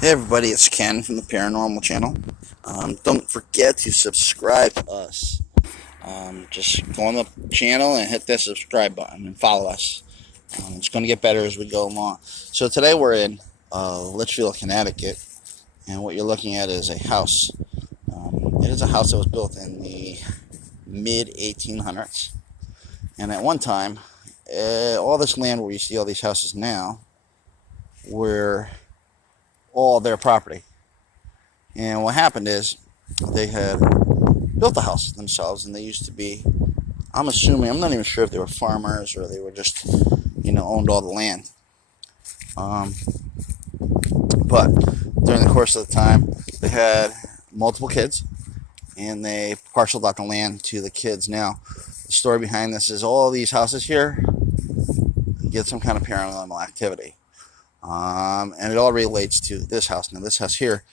Hey everybody, it's Ken from the Paranormal Channel. Don't forget to subscribe to us. Just go on the channel and hit that subscribe button and follow us. It's going to get better as we go along. So today we're in Litchfield, Connecticut, and what you're looking at is a house. It is a house that was built in the mid 1800s, and at one time, all this land where you see all these houses now were all their property. And what happened is they had built the house themselves, and they used to be, I'm assuming, I'm not even sure if they were farmers or they were just, owned all the land. But during the course of the time, they had multiple kids, and they parceled out the land to the kids. Now, the story behind this is all these houses here get some kind of paranormal activity. And it all relates to this house. Now, this house here,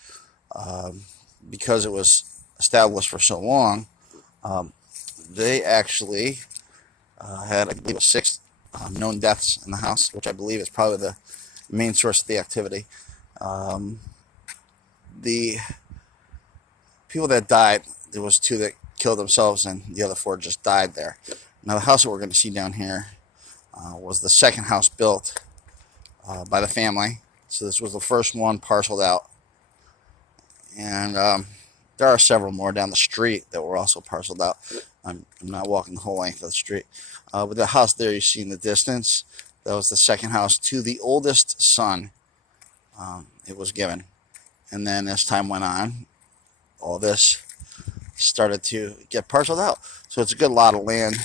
because it was established for so long, they actually had, I believe, 6 known deaths in the house, which I believe is probably the main source of the activity. The people that died, there was 2 that killed themselves, and the other 4 just died there. Now, the house that we're going to see down here was the second house built by the family. So this was the first one parceled out. And there are several more down the street that were also parceled out. I'm not walking the whole length of the street. But the house there you see in the distance, that was the second house to the oldest son. It was given. And then as time went on, all this started to get parceled out. So it's a good lot of land.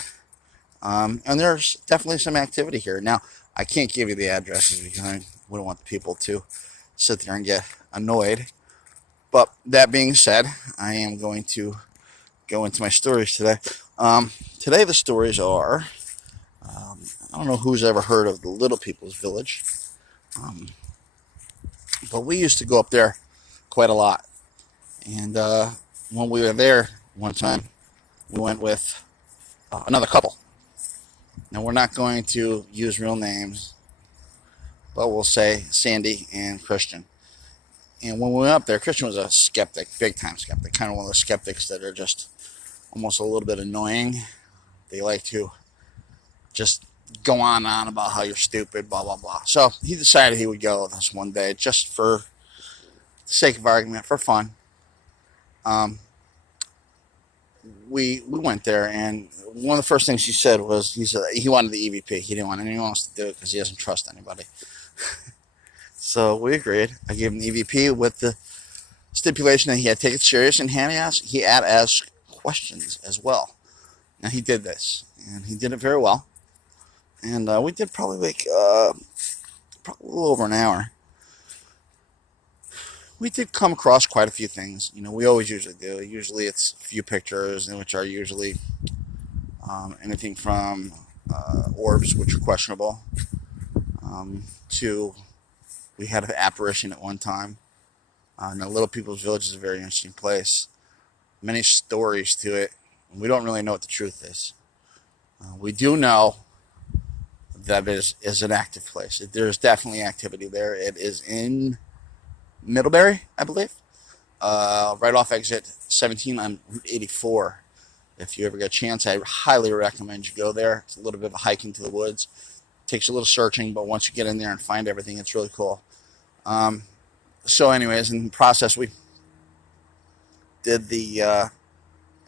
And there's definitely some activity here. Now, I can't give you the addresses because I wouldn't want the people to sit there and get annoyed. But that being said, I am going to go into my stories today. Today the stories are, I don't know who's ever heard of the Little People's Village, but we used to go up there quite a lot. And when we were there one time, we went with another couple. Now, we're not going to use real names, but we'll say Sandy and Christian. And when we went up there, Christian was a skeptic, big time skeptic, kind of one of those skeptics that are just almost a little bit annoying. They like to just go on and on about how you're stupid, blah, blah, blah. So he decided he would go with us one day just for the sake of argument, for fun. We went there, and one of the first things he said was, he said he wanted the EVP. He didn't want anyone else to do it because he doesn't trust anybody. So we agreed. I gave him the EVP with the stipulation that he had to take it serious, and he had asked questions as well. Now, he did this, and he did it very well. And we did probably a little over an hour. We did come across quite a few things. We always usually do. Usually it's a few pictures, which are usually anything from orbs, which are questionable, to we had an apparition at one time. Now, Little People's Village is a very interesting place. Many stories to it. We don't really know what the truth is. We do know that it is an active place. There's definitely activity there. It is in Middlebury, I believe, right off exit 17 on Route 84. If you ever get a chance, I highly recommend you go there. It's a little bit of a hike into the woods. Takes a little searching, but once you get in there and find everything, it's really cool. So anyways, in the process, we did the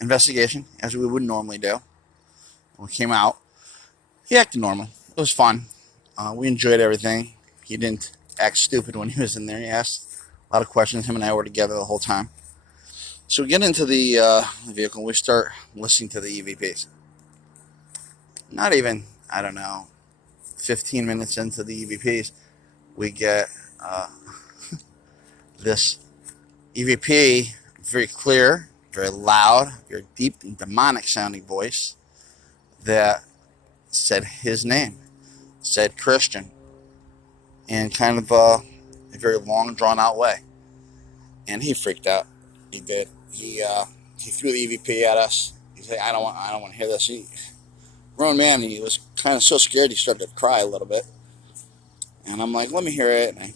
investigation as we would normally do. When we came out, he acted normal. It was fun. We enjoyed everything. He didn't act stupid when he was in there. He asked a lot of questions. Him and I were together the whole time. So we get into the vehicle and we start listening to the EVPs. Not even, I don't know, 15 minutes into the EVPs, we get this EVP, very clear, very loud, very deep and demonic sounding voice that said his name, said Christian, in kind of a very long, drawn out way. And he freaked out. He did. He threw the EVP at us. He said, I don't want to hear this. Grown man, he was kind of so scared he started to cry a little bit. And I'm like, let me hear it. And I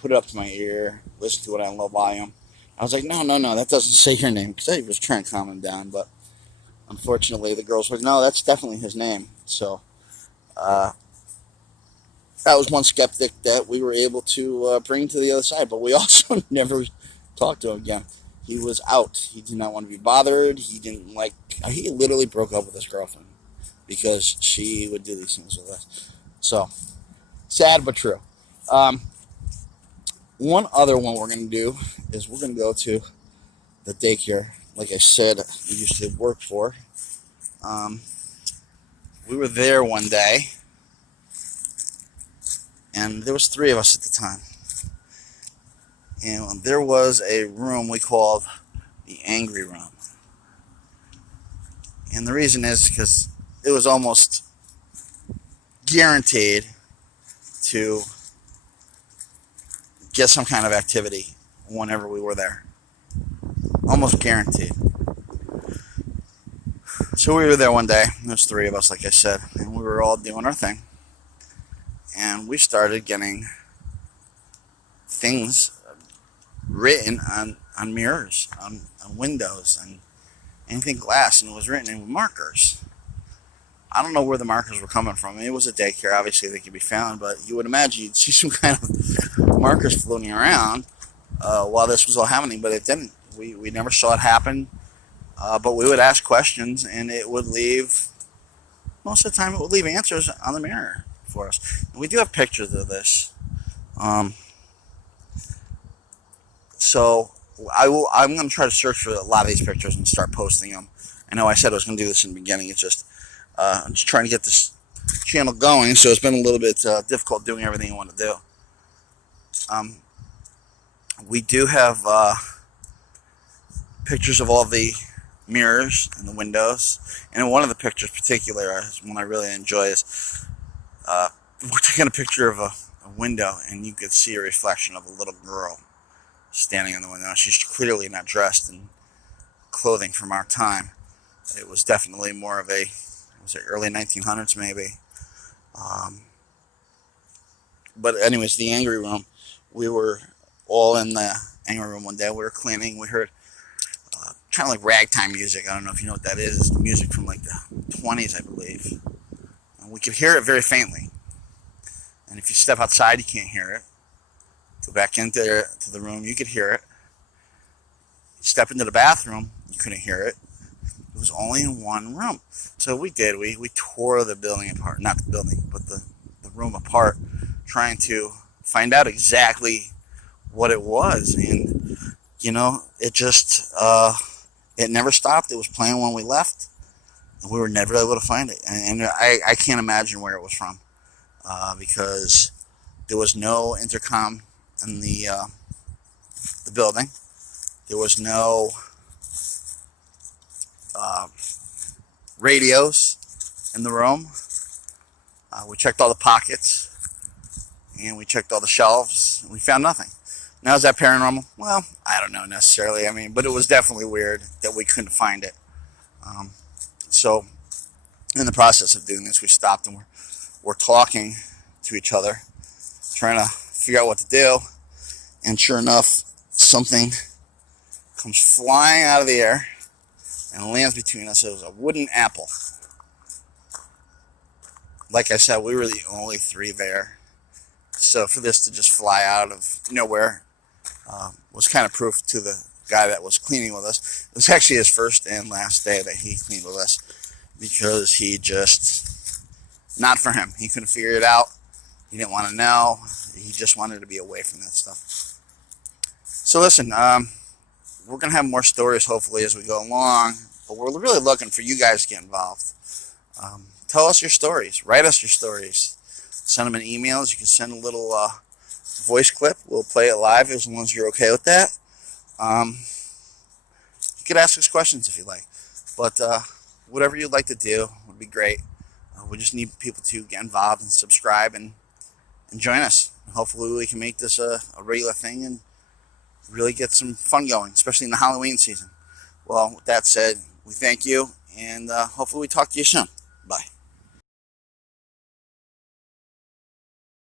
put it up to my ear, listen to it on low volume. I was like, no, no, no, that doesn't say your name, because I was trying to calm him down, but unfortunately the girls were like, no, that's definitely his name. So that was one skeptic that we were able to bring to the other side, but we also never talked to him again. He was out. He did not want to be bothered. He literally broke up with his girlfriend because she would do these things with us. So, sad but true. One other one we're going to do is we're going to go to the daycare, like I said, we used to work for. We were there one day, and there was 3 of us at the time. And there was a room we called the angry room. And the reason is because it was almost guaranteed to get some kind of activity whenever we were there. Almost guaranteed. So we were there one day. There was 3 of us, like I said, and we were all doing our thing. And we started getting things written on mirrors, on windows, and anything glass, and it was written in markers. I don't know where the markers were coming from. It was a daycare, obviously they could be found, but you would imagine you'd see some kind of markers floating around while this was all happening, but it didn't. We never saw it happen, but we would ask questions, and it would leave, most of the time, it would leave answers on the mirror for us. And we do have pictures of this. So I'm going to try to search for a lot of these pictures and start posting them. I know I said I was going to do this in the beginning. It's just I'm just trying to get this channel going, so it's been a little bit difficult doing everything I want to do. We do have pictures of all the mirrors and the windows, and one of the pictures particular, one I really enjoy, is we're taking a picture of a window, and you could see a reflection of a little girl standing in the window. She's clearly not dressed in clothing from our time. It was definitely more of a, was it early 1900s maybe? But anyways, the angry room, we were all in the angry room one day. We were cleaning. We heard kind of like ragtime music. I don't know if you know what that is. It's music from like the 20s, I believe. And we could hear it very faintly. And if you step outside, you can't hear it. Go back into the room, you could hear it. Step into the bathroom, you couldn't hear it. It was only in one room. So we did. We tore the building apart. Not the building, but the room apart, trying to find out exactly what it was. And, you know, it just, it never stopped. It was playing when we left, and we were never able to find it. And I can't imagine where it was from, because there was no intercom in the building. There was no radios in the room. We checked all the pockets, and we checked all the shelves, and we found nothing. Now, is that paranormal? Well, I don't know necessarily. I mean, but it was definitely weird that we couldn't find it. So, in the process of doing this, we stopped, and we're talking to each other, trying to figure out what to do. And sure enough, something comes flying out of the air and lands between us. It was a wooden apple. Like I said, we were the only 3 there. So for this to just fly out of nowhere was kind of proof to the guy that was cleaning with us. It was actually his first and last day that he cleaned with us, because he just, not for him. He couldn't figure it out. He didn't want to know. He just wanted to be away from that stuff. So listen, we're going to have more stories hopefully as we go along, but we're really looking for you guys to get involved. Tell us your stories. Write us your stories. Send them in emails. You can send a little voice clip. We'll play it live as long as you're okay with that. You could ask us questions if you like. But whatever you'd like to do would be great. We just need people to get involved and subscribe and join us. Hopefully we can make this a regular thing and really get some fun going, especially in the Halloween season. Well, with that said, we thank you, and hopefully we talk to you soon.